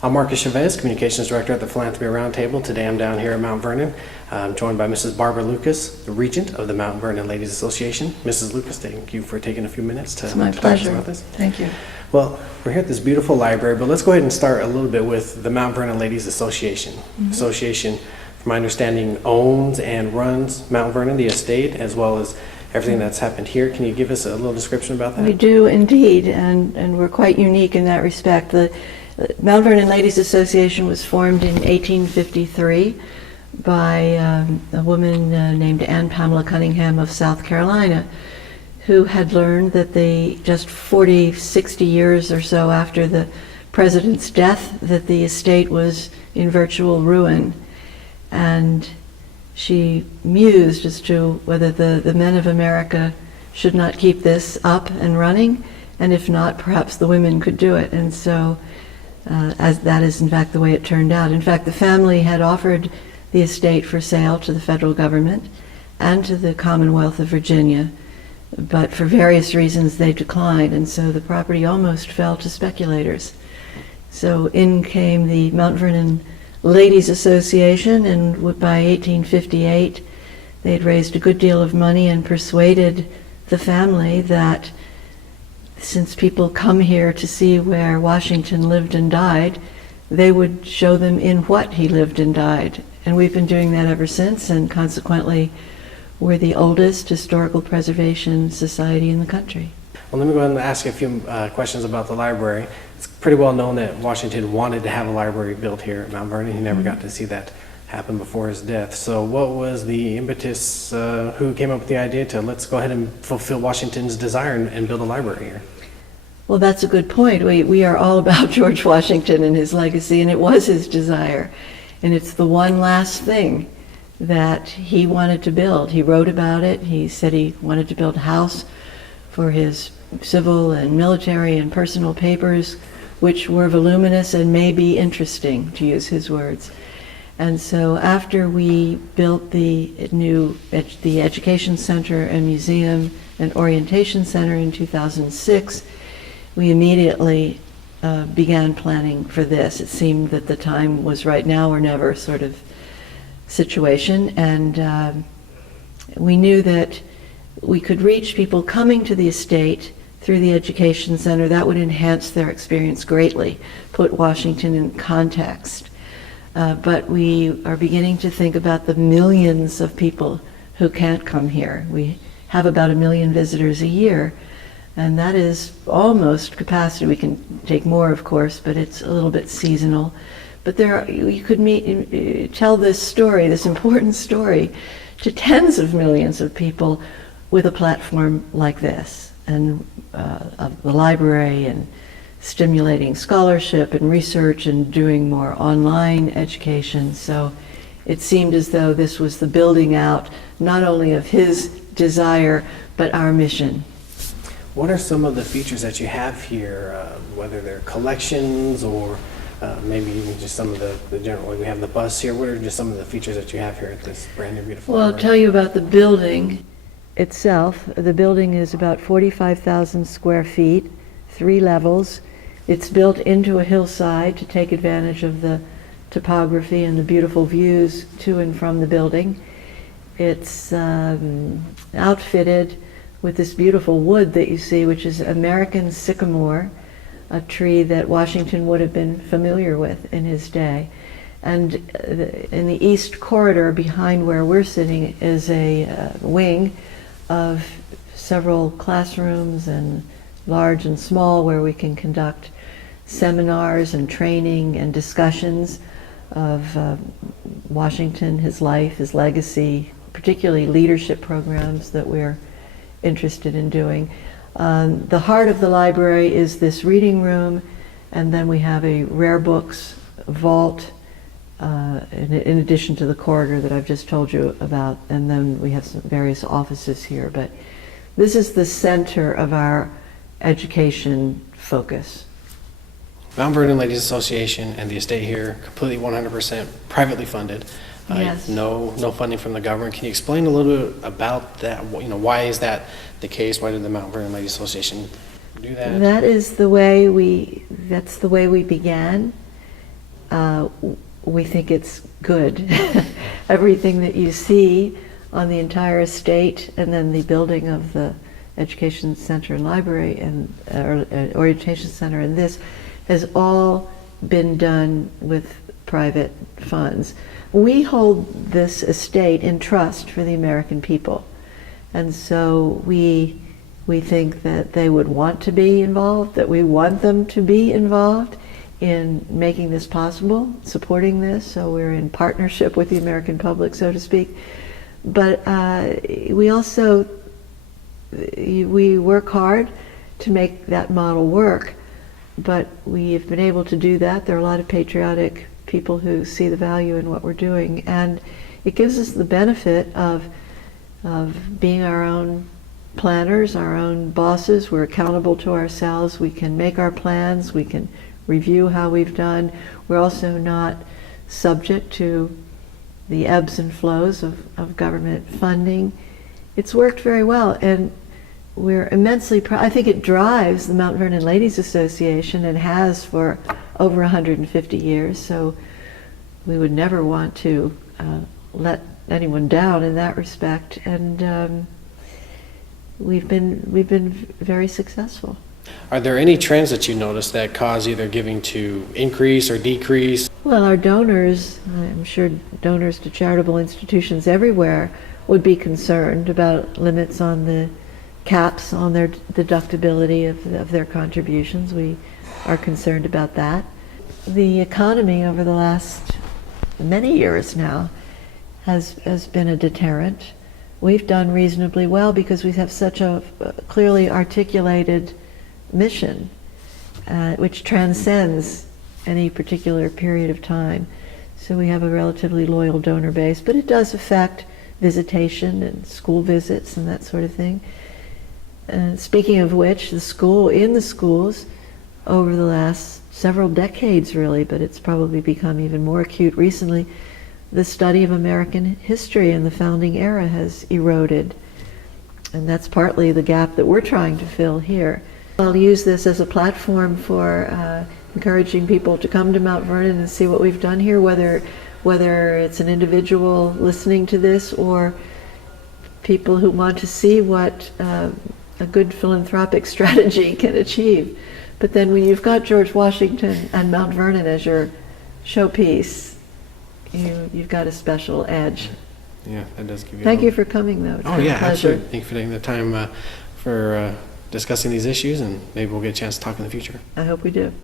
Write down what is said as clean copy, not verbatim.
I'm Marcus Chavez, Communications Director at the Philanthropy Roundtable. Today I'm down here at Mount Vernon. I'm joined by Mrs. Barbara Lucas, the regent of the Mount Vernon Ladies Association. Mrs. Lucas, thank you for taking a few minutes to It's my talk pleasure. about this. Thank you. Well, we're here at this beautiful library, but let's go ahead and start a little bit with the Mount Vernon Ladies Association. Association, from my understanding, owns and runs Mount Vernon, the estate, as well as everything that's happened here. Can you give us a little description about that? We do indeed, and we're quite unique in that respect. The Mount Vernon Ladies Association was formed in 1853 by a woman named Anne Pamela Cunningham of South Carolina, who had learned that just 40, 60 years or so after the president's death, that the estate was in virtual ruin. And she mused as to whether the men of America should not keep this up and running, and if not, perhaps the women could do it. And so, as that is in fact the way it turned out. In fact, the family had offered the estate for sale to the federal government and to the Commonwealth of Virginia, but for various reasons they declined, and so the property almost fell to speculators. So in came the Mount Vernon Ladies Association, and by 1858 they had raised a good deal of money and persuaded the family that since people come here to see where Washington lived and died, they would show them in what he lived and died. And we've been doing that ever since, and consequently we're the oldest historical preservation society in the country. Well, let me go ahead and ask you a few questions about the library. It's pretty well known that Washington wanted to have a library built here at Mount Vernon. He never got to see that happen before his death. So what was the impetus, who came up with the idea to let's go ahead and fulfill Washington's desire and build a library here? Well, that's a good point. We are all about George Washington and his legacy, and it was his desire. And it's the one last thing that he wanted to build. He wrote about it. He said he wanted to build a house for his civil and military and personal papers, which were voluminous and maybe interesting, to use his words. And so after we built the Education Center and Museum and Orientation Center in 2006, we immediately began planning for this. It seemed that the time was right now or never sort of situation, and we knew that we could reach people coming to the estate through the Education Center. That would enhance their experience greatly, put Washington in context. But we are beginning to think about the millions of people who can't come here. We have about 1 million visitors a year, and that is almost capacity. We can take more, of course, but it's a little bit seasonal. But you could tell this story, this important story, to tens of millions of people with a platform like this, and of the library, and stimulating scholarship and research and doing more online education. So it seemed as though this was the building out not only of his desire, but our mission. What are some of the features that you have here, whether they're collections or maybe even just some of the general, we have the bus here. What are just some of the features that you have here at this brand new beautiful Well, I'll library? tell you about the building itself. The building is about 45,000 square feet, 3 levels. It's built into a hillside to take advantage of the topography and the beautiful views to and from the building. It's outfitted with this beautiful wood that you see, which is American sycamore, a tree that Washington would have been familiar with in his day. And in the east corridor behind where we're sitting is a wing of several classrooms, and large and small, where we can conduct seminars and training and discussions of Washington, his life, his legacy, particularly leadership programs that we're interested in doing. The heart of the library is this reading room, and then we have a rare books vault in addition to the corridor that I've just told you about, and then we have some various offices here. But this is the center of our education focus. Mount Vernon Ladies Association and the estate here, completely 100% privately funded. Yes. No funding from the government. Can you explain a little bit about that? Why is that the case? Why did the Mount Vernon Ladies Association do that? That's the way we began. we think it's good. Everything that you see on the entire estate, and then the building of the education center and library and orientation center, and this has all been done with private funds. We hold this estate in trust for the American people, and so we think that they would want to be involved, that we want them to be involved in making this possible, supporting this, so we're in partnership with the American public, so to speak. But we also, we work hard to make that model work, but we've been able to do that. There are a lot of patriotic people who see the value in what we're doing, and it gives us the benefit of being our own planners, our own bosses. We're accountable to ourselves. We can make our plans. We can review how we've done. We're also not subject to the ebbs and flows of government funding. It's worked very well, and we're immensely proud. I think it drives the Mount Vernon Ladies Association, and has for over 150 years, so we would never want to let anyone down in that respect, and we've been very successful. Are there any trends that you notice that cause either giving to increase or decrease? Well, our donors, I'm sure donors to charitable institutions everywhere would be concerned about limits on the caps on their deductibility of their contributions. We are concerned about that. The economy over the last many years now has been a deterrent. We've done reasonably well because we have such a clearly articulated mission, which transcends any particular period of time. So we have a relatively loyal donor base, but it does affect visitation and school visits and that sort of thing. Speaking of which, in the schools over the last several decades really, but it's probably become even more acute recently, the study of American history and the founding era has eroded. And that's partly the gap that we're trying to fill here. I'll use this as a platform for encouraging people to come to Mount Vernon and see what we've done here, whether it's an individual listening to this or people who want to see what a good philanthropic strategy can achieve. But then when you've got George Washington and Mount Vernon as your showpiece, you've got a special edge. Yeah, that does give you. Thank you for coming, though. It's Oh been a yeah, pleasure. absolutely. Thank you for taking the time for discussing these issues, and maybe we'll get a chance to talk in the future. I hope we do.